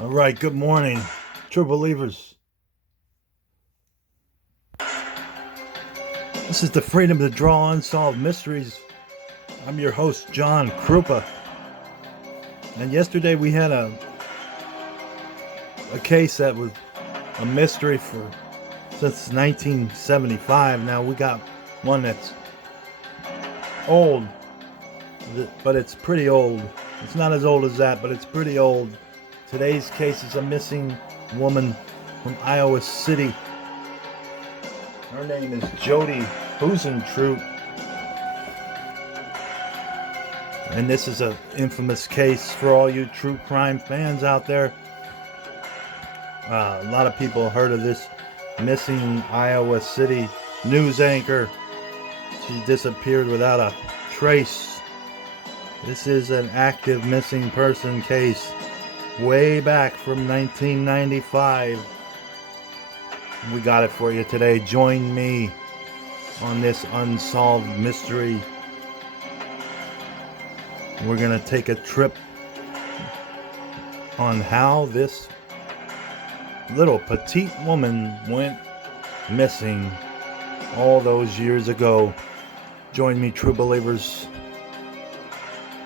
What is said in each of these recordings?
All right, good morning, true believers. This is the Freedom to Draw Unsolved Mysteries. I'm your host, John Krupa. And yesterday we had a case that was a mystery since 1975. Now we got one that's old, but it's pretty old. It's not as old as that, but it's pretty old. Today's case is a missing woman from Iowa City. Her name is Jodi Huisentuit. And this is an infamous case for all you true crime fans out there. A lot of people heard of this missing Iowa City news anchor. She disappeared without a trace. This is an active missing person case way back from 1995. We got it for you today. Join me on this unsolved mystery. We're going to take a trip on how this little petite woman went missing all those years ago. Join me, true believers.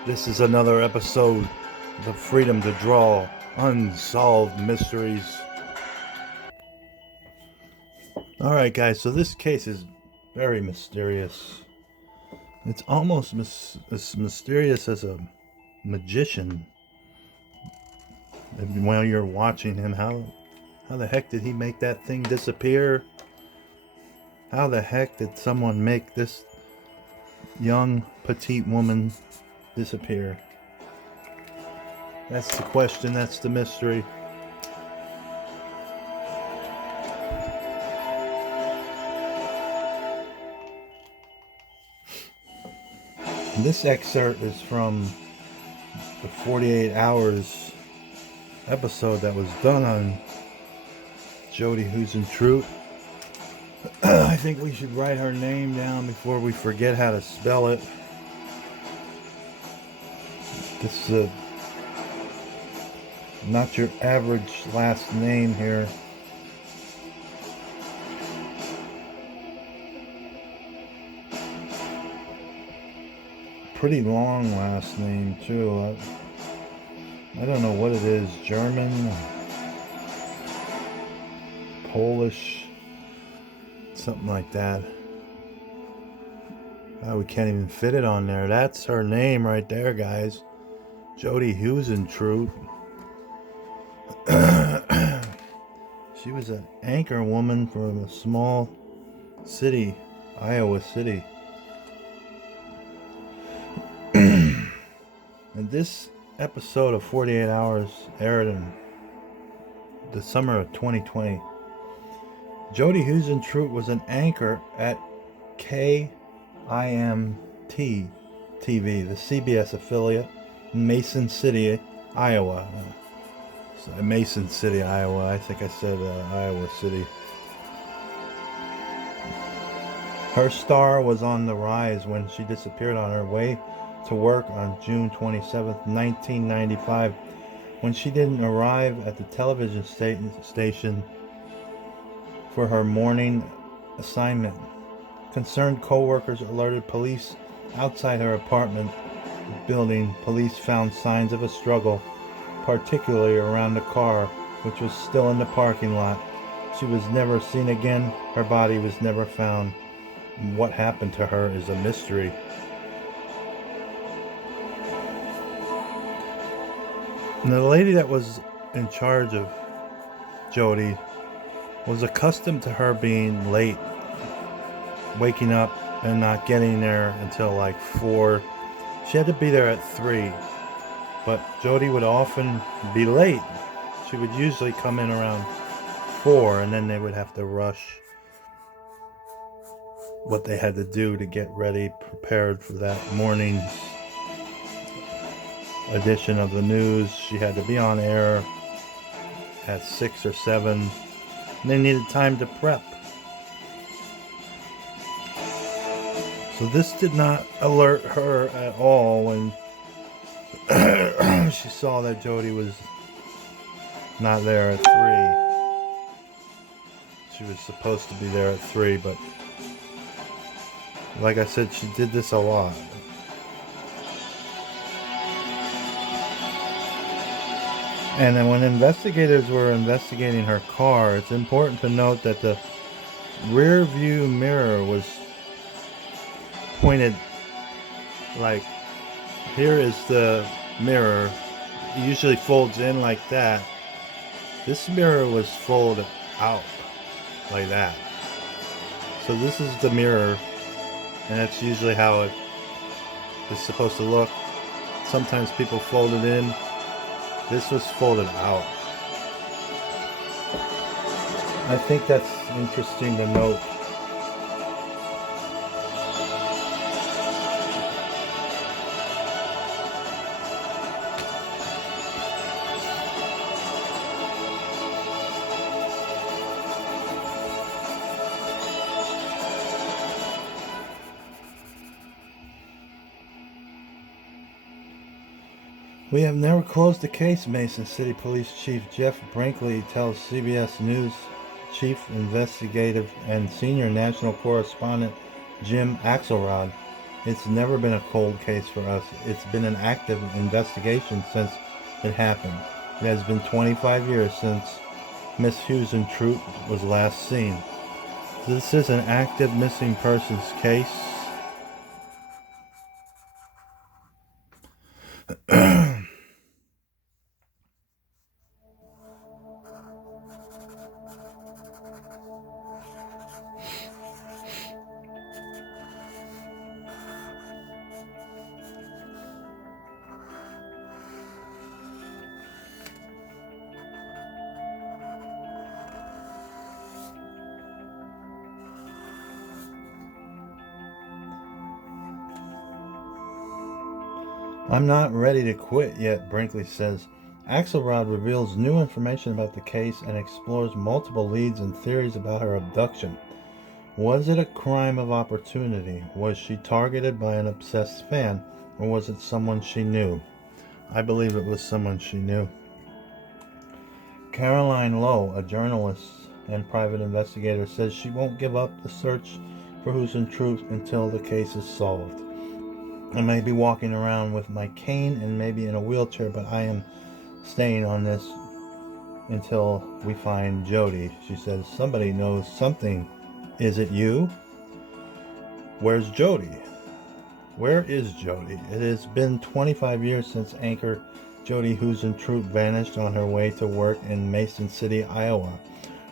This is another episode of the Freedom to Draw Unsolved Mysteries. Alright guys, so this case is very mysterious. It's almost as mysterious as a magician. And while you're watching him, how the heck did he make that thing disappear? How the heck did someone make this young petite woman disappear? That's the question, that's the mystery. This excerpt is from the 48 Hours episode that was done on Jodi Huisentuit. I think we should write her name down before we forget how to spell it. This is not your average last name here. Pretty long last name too. I don't know what it is. German, Polish, something like that. Oh, we can't even fit it on there. That's her name right there, guys. Jodi Huisentuit. She was an anchor woman from a small city, Iowa City. And this episode of 48 Hours aired in the summer of 2020. Jodi Huisentuit was an anchor at KIMT TV, the CBS affiliate in Mason City, Iowa. Mason City, Iowa. I think I said Iowa City. Her star was on the rise when she disappeared on her way to work on June 27th, 1995. When she didn't arrive at the television station for her morning assignment, concerned co-workers alerted police outside her apartment building. Police found signs of a struggle, particularly around the car, which was still in the parking lot. She was never seen again. Her body was never found. What happened to her is a mystery. And the lady that was in charge of Jodi was accustomed to her being late, waking up and not getting there until like 4. She had to be there at 3, but Jodi would often be late. She would usually come in around 4, and then they would have to rush what they had to do to get ready, prepared for that morning's edition of the news. She had to be on air at 6 or 7. And they needed time to prep. So this did not alert her at all when she saw that Jodi was not there at 3. She was supposed to be there at 3, but like I said, she did this a lot. And then when investigators were investigating her car, it's important to note that the rear view mirror was pointed, like, here is the mirror. It usually folds in like that. This mirror was folded out like that. So this is the mirror, and that's usually how it is supposed to look. Sometimes people fold it in. This was folded out. I think that's interesting to note. We have never closed the case, Mason City Police Chief Jeff Brinkley tells CBS News Chief Investigative and Senior National Correspondent Jim Axelrod. It's never been a cold case for us. It's been an active investigation since it happened. It has been 25 years since Miss Huisentuit was last seen. This is an active missing persons case. I'm not ready to quit yet, Brinkley says. Axelrod reveals new information about the case and explores multiple leads and theories about her abduction. Was it a crime of opportunity? Was she targeted by an obsessed fan? Or was it someone she knew? I believe it was someone she knew. Caroline Lowe, a journalist and private investigator, says she won't give up the search for Huisentuit until the case is solved. I may be walking around with my cane and maybe in a wheelchair, but I am staying on this until we find Jodi. She says, somebody knows something. Is it you? Where's Jodi? Where is Jodi? It has been 25 years since anchor Jodi Huisentuit vanished on her way to work in Mason City, Iowa.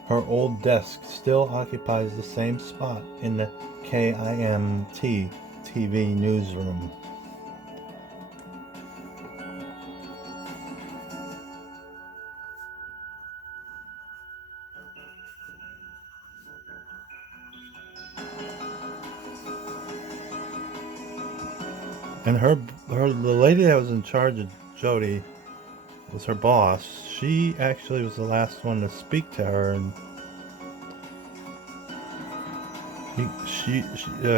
Her old desk still occupies the same spot in the KIMT TV newsroom. And the lady that was in charge of Jodi was her boss. She actually was the last one to speak to her, and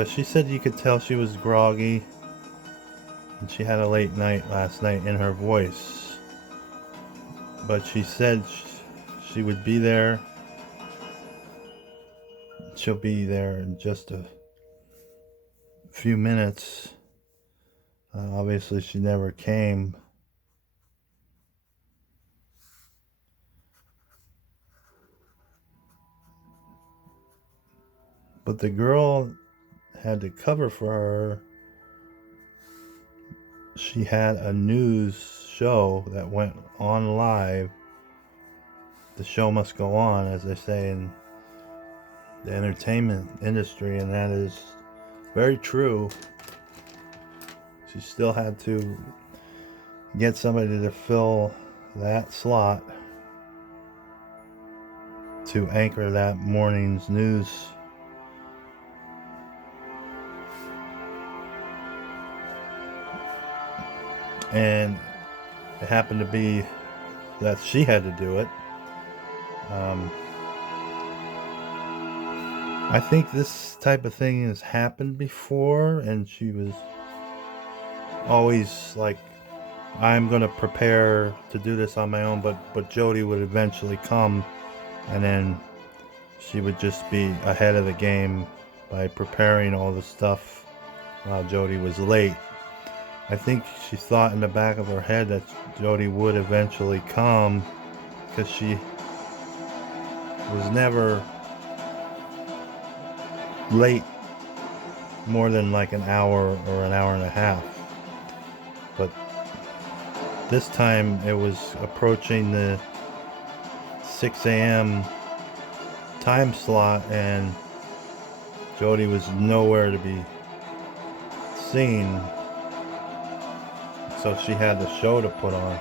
she said you could tell she was groggy, and she had a late night last night in her voice. But she said she would be there. She'll be there in just a few minutes. Obviously, she never came. But the girl had to cover for her. She had a news show that went on live. The show must go on, as they say in the entertainment industry, and that is very true. She still had to get somebody to fill that slot to anchor that morning's news. And it happened to be that she had to do it. I think this type of thing has happened before, and she was always like I'm gonna prepare to do this on my own, but Jodi would eventually come, and then she would just be ahead of the game by preparing all the stuff while Jodi was late. I think she thought in the back of her head that Jodi would eventually come, because she was never late more than like an hour or an hour and a half. But this time it was approaching the 6 a.m. time slot, and Jodi was nowhere to be seen, so she had the show to put on.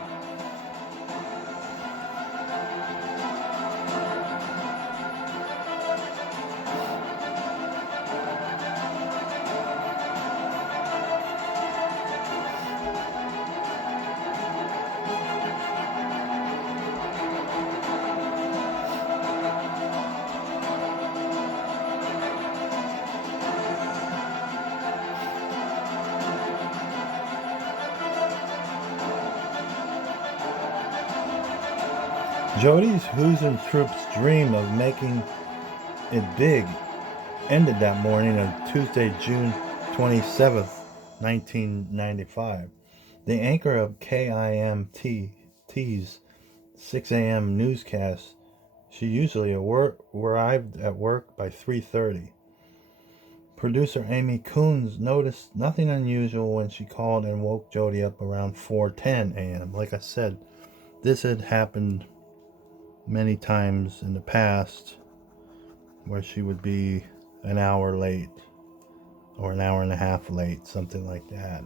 Jodi's Huisentuit's dream of making it big ended that morning on Tuesday, June 27th, 1995. The anchor of KIMT's 6 a.m. newscast, she usually arrived at work by 3:30. Producer Amy Coons noticed nothing unusual when she called and woke Jodi up around 4:10 a.m. Like I said, this had happened many times in the past, where she would be an hour late or an hour and a half late, something like that.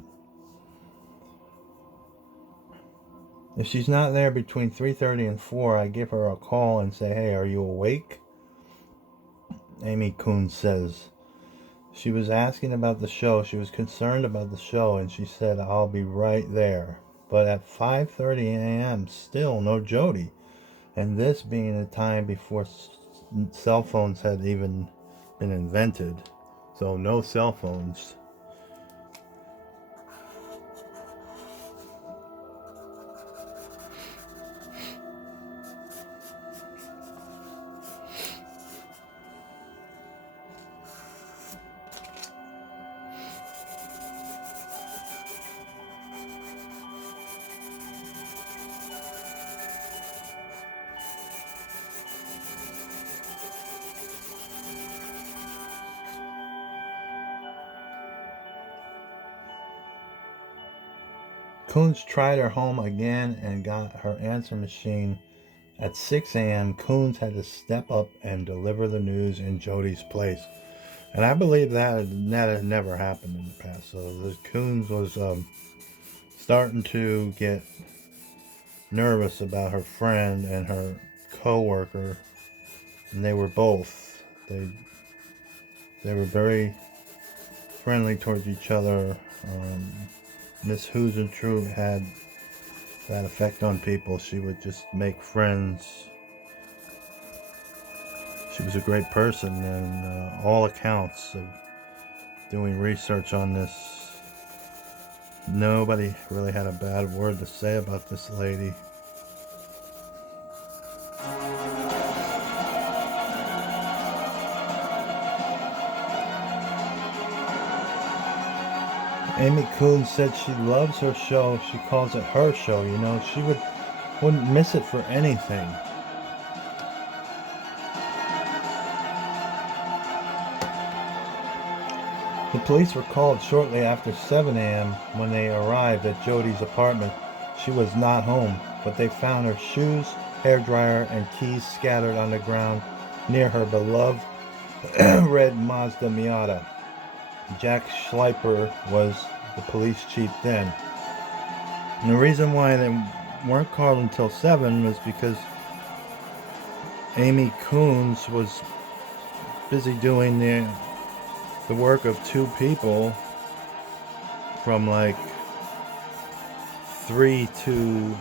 If she's not there between 3:30 and 4, I give her a call and say, "Hey, are you awake?" Amy Coons says she was asking about the show. She was concerned about the show, and she said, "I'll be right there." But at 5:30 a.m., still no Jodi. And this being a time before cell phones had even been invented. So no cell phones. Coons tried her home again and got her answer machine. At 6 a.m., Coons had to step up and deliver the news in Jodi's place. And I believe that had never happened in the past. So the Coons was starting to get nervous about her friend and her co-worker. And they were both. They were very friendly towards each other. Miss Huisentuit had that effect on people. She would just make friends. She was a great person, and all accounts of doing research on this, nobody really had a bad word to say about this lady. Amy Coons said she loves her show. She calls it her show, you know. She wouldn't miss it for anything. The police were called shortly after 7 a.m. When they arrived at Jodi's apartment, she was not home, but they found her shoes, hairdryer, and keys scattered on the ground near her beloved red Mazda Miata. Jack Schleiper was the police chief then. And the reason why they weren't called until 7 was because Amy Coons was busy doing the work of two people from like 3 to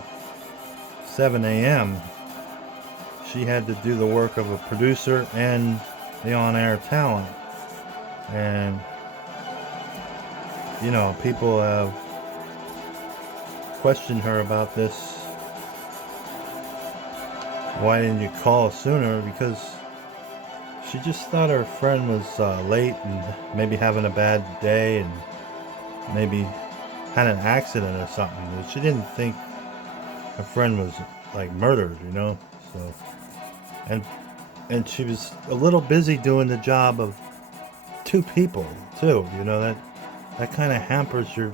7 a.m. She had to do the work of a producer and the on-air talent. And you know, people have questioned her about this. Why didn't you call sooner? Because she just thought her friend was late and maybe having a bad day and maybe had an accident or something. She didn't think her friend was like murdered, you know. So, and she was a little busy doing the job of two people too. You know that kind of hampers your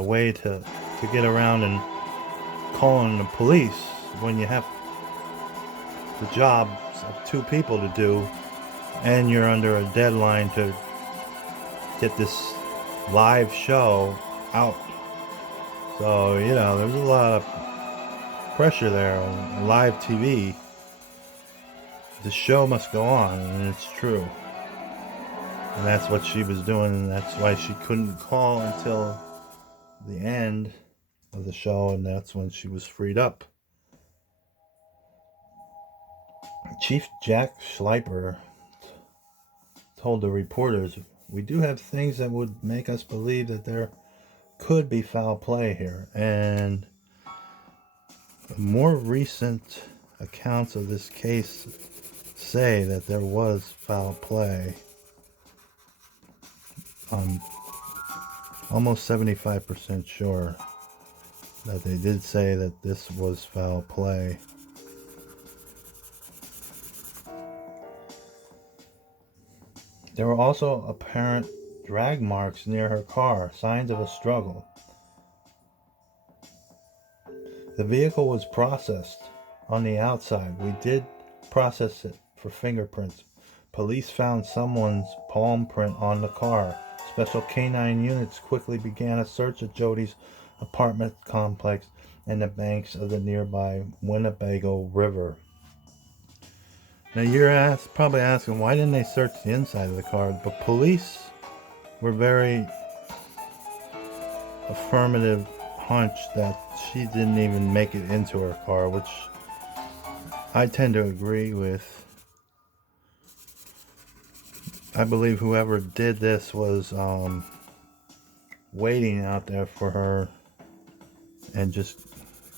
way to get around and calling the police when you have the jobs of two people to do, and you're under a deadline to get this live show out. So, you know, there's a lot of pressure there on live TV. The show must go on, and it's true. And that's what she was doing, and that's why she couldn't call until the end of the show, and that's when she was freed up. Chief Jack Schleiper told the reporters, "We do have things that would make us believe that there could be foul play here." And more recent accounts of this case say that there was foul play. I'm almost 75% sure that they did say that this was foul play. There were also apparent drag marks near her car, signs of a struggle. The vehicle was processed on the outside. We did process it for fingerprints. Police found someone's palm print on the car. Special canine units quickly began a search of Jodi's apartment complex and the banks of the nearby Winnebago River. Now you're probably asking, why didn't they search the inside of the car? But police were very affirmative hunch that she didn't even make it into her car, which I tend to agree with. I believe whoever did this was waiting out there for her and just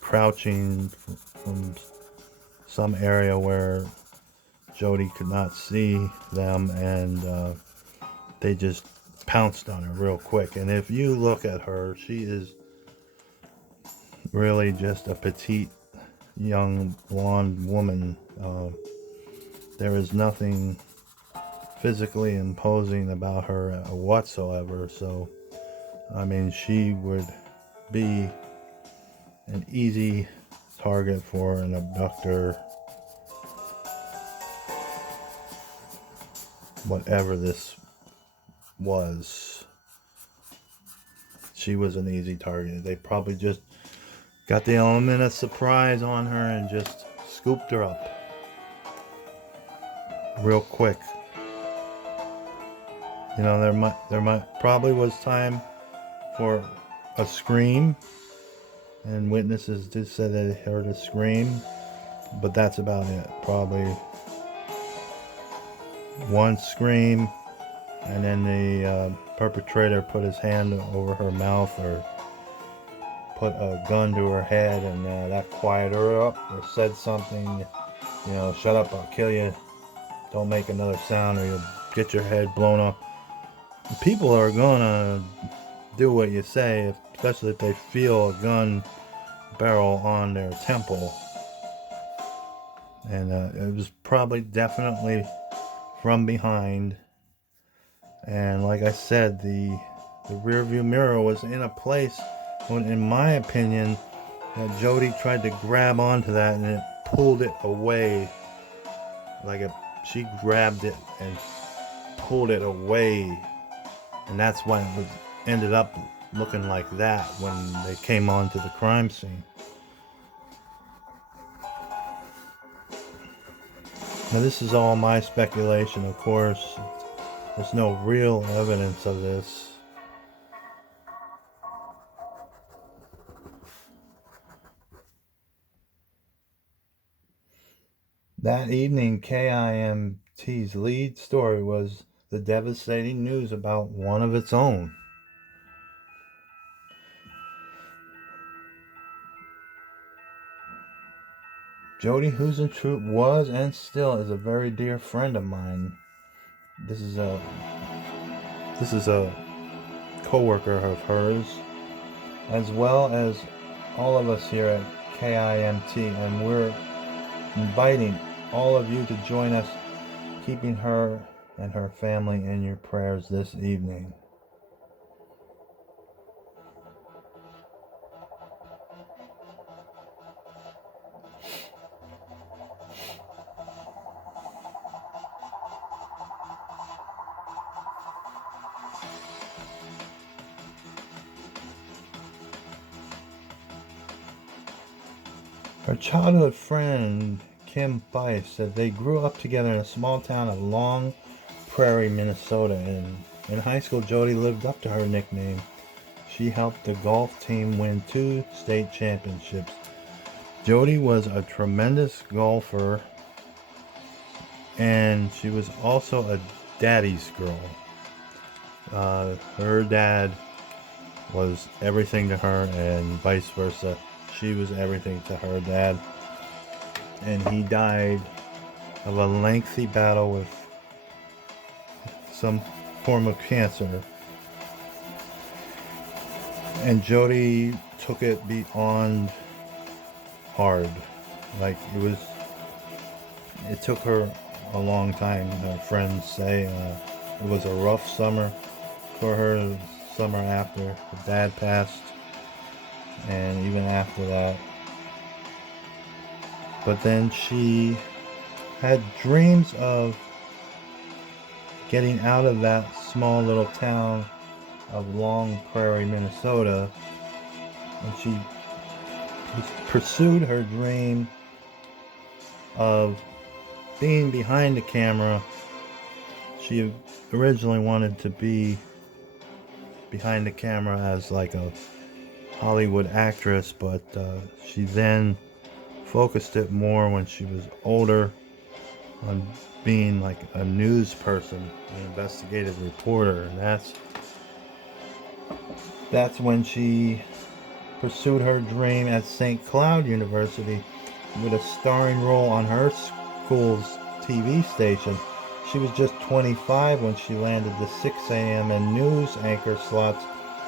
crouching from some area where Jodi could not see them, and they just pounced on her real quick. And if you look at her, she is really just a petite young blonde woman. There is nothing physically imposing about her whatsoever. So, I mean, she would be an easy target for an abductor. Whatever this was, she was an easy target. They probably just got the element of surprise on her and just scooped her up real quick. You know, there might probably was time for a scream, and witnesses did say they heard a scream, but that's about it. Probably one scream, and then the perpetrator put his hand over her mouth or put a gun to her head, and that quieted her up, or said something, you know, "Shut up, I'll kill you, don't make another sound or you'll get your head blown off." People are gonna do what you say, especially if they feel a gun barrel on their temple. And it was probably definitely from behind. And like I said, the rear view mirror was in a place when, in my opinion, Jodi tried to grab onto that and it pulled it away. She grabbed it and pulled it away. And that's why it ended up looking like that when they came onto the crime scene. Now, this is all my speculation, of course. There's no real evidence of this. That evening, KIMT's lead story was the devastating news about one of its own. Jodi Huisentuit was and still is a very dear friend of mine. This is a co-worker of hers, as well as all of us here at KIMT, and we're inviting all of you to join us, keeping her and her family in your prayers this evening. Her childhood friend, Kim Bice, said they grew up together in a small town of Long Prairie, Minnesota. And in high school, Jodi lived up to her nickname. She helped the golf team win 2 state championships. Jodi was a tremendous golfer, and she was also a daddy's girl. Her dad was everything to her, and vice versa. She was everything to her dad, and he died of a lengthy battle with some form of cancer. And Jodi took it beyond hard. Like, it took her a long time. Her friends say it was a rough summer for her. The summer after her dad passed, and even after that. But then she had dreams of getting out of that small little town of Long Prairie, Minnesota, and she pursued her dream of being behind the camera. She originally wanted to be behind the camera as like a Hollywood actress, but she then focused it more when she was older on being like a news person, an investigative reporter, and that's when she pursued her dream at St. Cloud University with a starring role on her school's TV station. She was just 25 when she landed the 6 a.m. and news anchor slots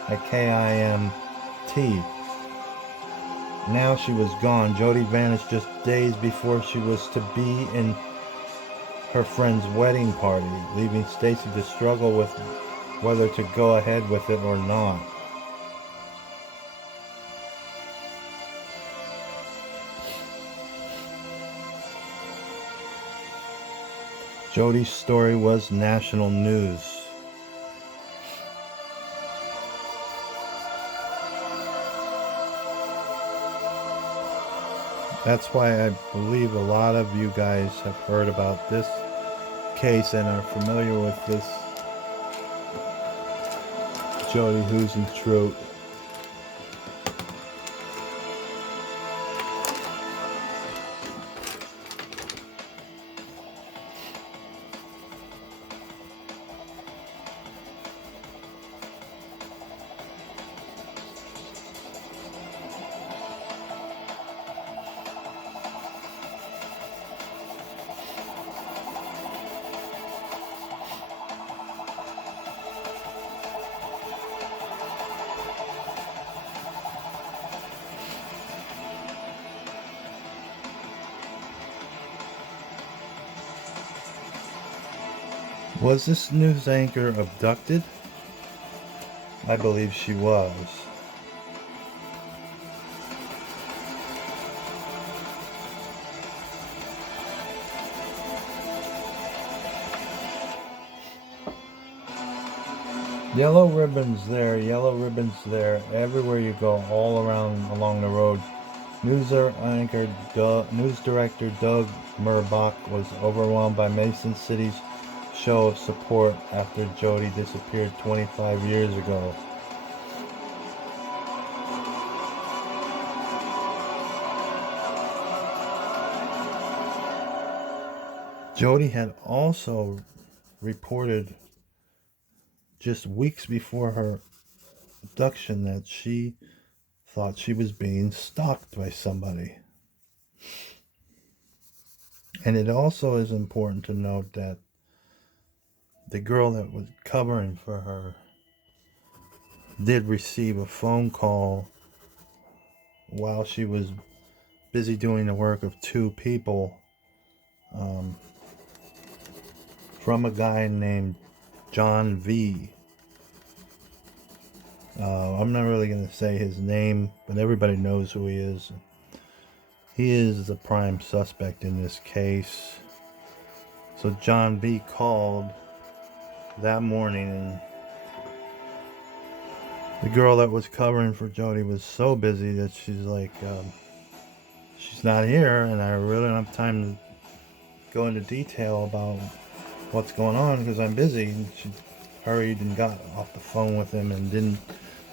at KIMT. Now she was gone. Jodi vanished just days before she was to be in her friend's wedding party, leaving Stacy to struggle with whether to go ahead with it or not. Jodi's story was national news. That's why I believe a lot of you guys have heard about this case and are familiar with this Jodi Huisentuit. Was this news anchor abducted? I believe she was. Yellow ribbons there, yellow ribbons there, everywhere you go, all around along the road. News director Doug Murbach was overwhelmed by Mason City's show of support after Jodi disappeared 25 years ago. Jodi had also reported just weeks before her abduction that she thought she was being stalked by somebody. And it also is important to note that the girl that was covering for her did receive a phone call while she was busy doing the work of two people, um, from a guy named John V. I'm not really going to say his name, but everybody knows who he is. He is the prime suspect in this case. So John V called that morning, and the girl that was covering for Jodi was so busy that she's like, she's not here, and I really don't have time to go into detail about what's going on because I'm busy. And she hurried and got off the phone with him and didn't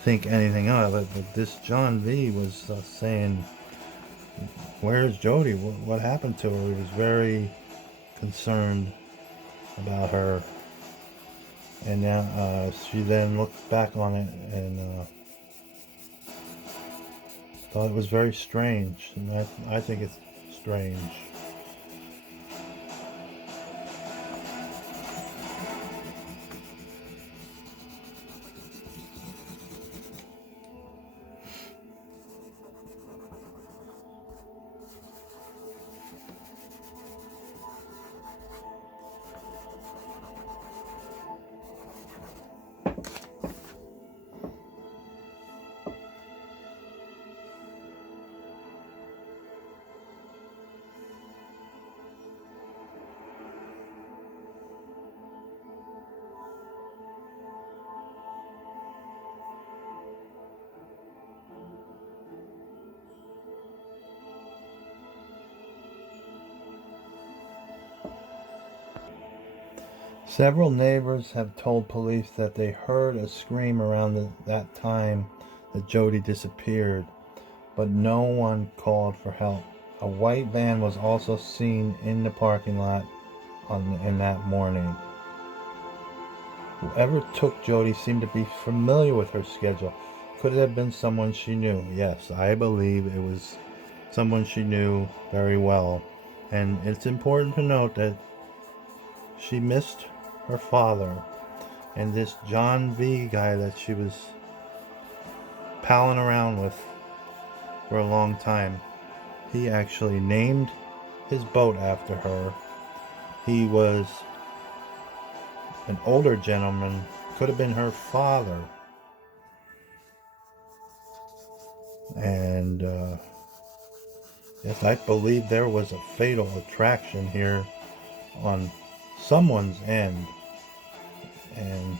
think anything of it. But this John V was saying, "Where's Jodi? What happened to her?" He was very concerned about her. And now she then looked back on it and thought it was very strange. And I think it's strange. Several neighbors have told police that they heard a scream around that time that Jodi disappeared, but no one called for help. A white van was also seen in the parking lot in that morning. Whoever took Jodi seemed to be familiar with her schedule. Could it have been someone she knew? Yes, I believe it was someone she knew very well. And it's important to note that she missed her father, and this John V guy that she was palling around with for a long time, he actually named his boat after her. He was an older gentleman, could have been her father. And yes, I believe there was a fatal attraction here on someone's end. And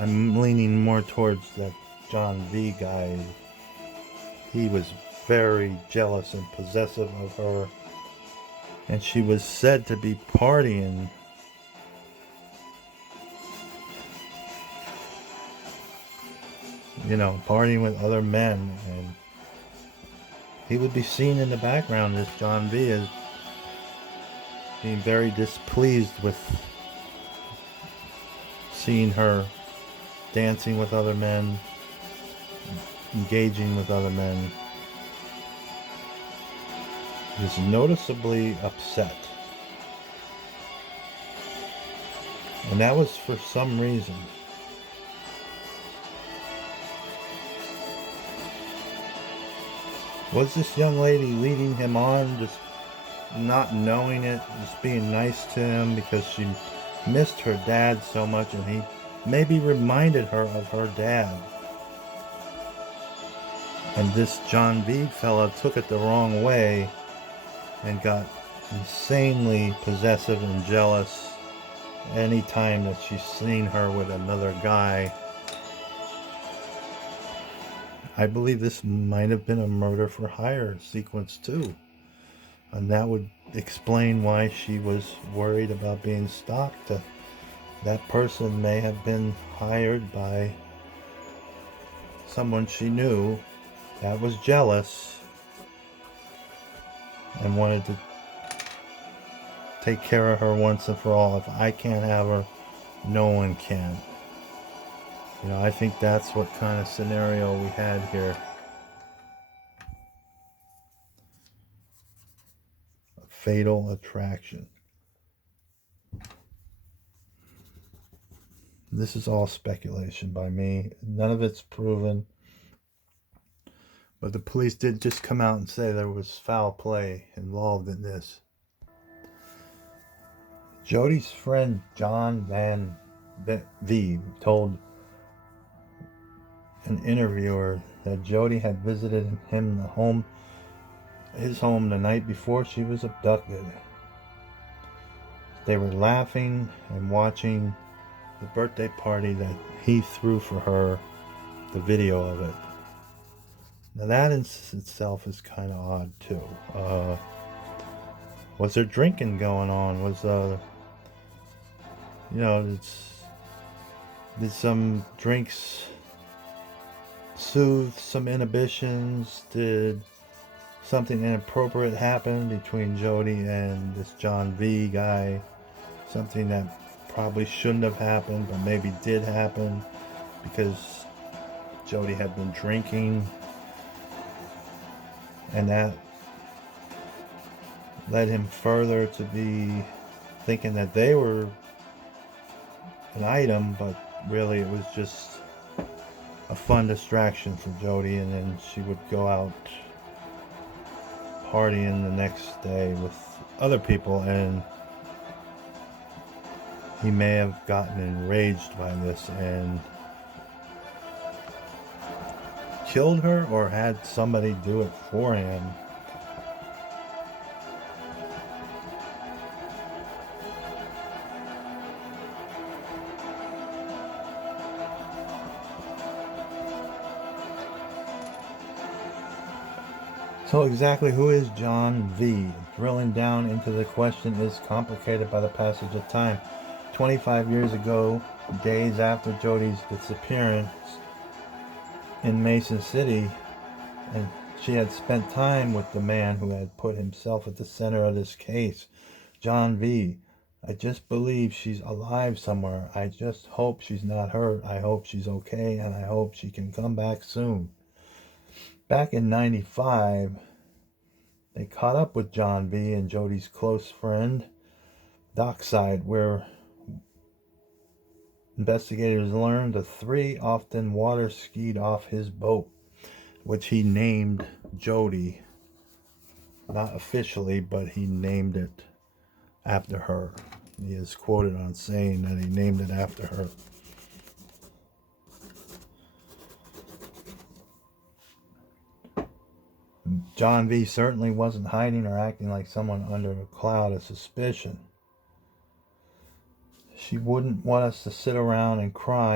I'm leaning more towards that John V guy. He was very jealous and possessive of her. And she was said to be partying partying with other men. And he would be seen in the background, this John V, as being very displeased with seeing her dancing with other men, engaging with other men. He was noticeably upset. And that was for some reason. Was this young lady leading him on, just not knowing it, just being nice to him because she missed her dad so much, and he maybe reminded her of her dad? And this John V fella took it the wrong way and got insanely possessive and jealous any time that she's seen her with another guy. I believe this might have been a murder for hire sequence too. And that would explain why she was worried about being stalked. That person may have been hired by someone she knew that was jealous and wanted to take care of her once and for all. If I can't have her, no one can. I think that's what kind of scenario we had here. fatal attraction. This is all speculation by me. None of it's proven. But the police did just come out and say there was foul play involved in this. Jodi's friend John Van V told an interviewer that Jodi had visited him his home the night before she was abducted. They were laughing and watching the birthday party that he threw for her, the video of it. Now that in itself is kind of odd too. Was there drinking going on? Was did some drinks soothe some inhibitions? Did something inappropriate happen between Jodi and this John V guy? Something that probably shouldn't have happened, but maybe did happen because Jodi had been drinking, and that led him further to be thinking that they were an item, but really it was just a fun distraction for Jodi, and then she would go out partying the next day with other people, and he may have gotten enraged by this and killed her, or had somebody do it for him. So exactly who is John V? Drilling down into the question is complicated by the passage of time. 25 years ago, days after Jodi's disappearance in Mason City, and she had spent time with the man who had put himself at the center of this case, John V. I just believe she's alive somewhere. I just hope she's not hurt. I hope she's okay, and I hope she can come back soon. Back in 95, they caught up with John V. and Jodi's close friend, dockside, where investigators learned the three often water skied off his boat, which he named Jodi. Not officially, but he named it after her. He is quoted on saying that he named it after her. John V. certainly wasn't hiding or acting like someone under a cloud of suspicion. She wouldn't want us to sit around and cry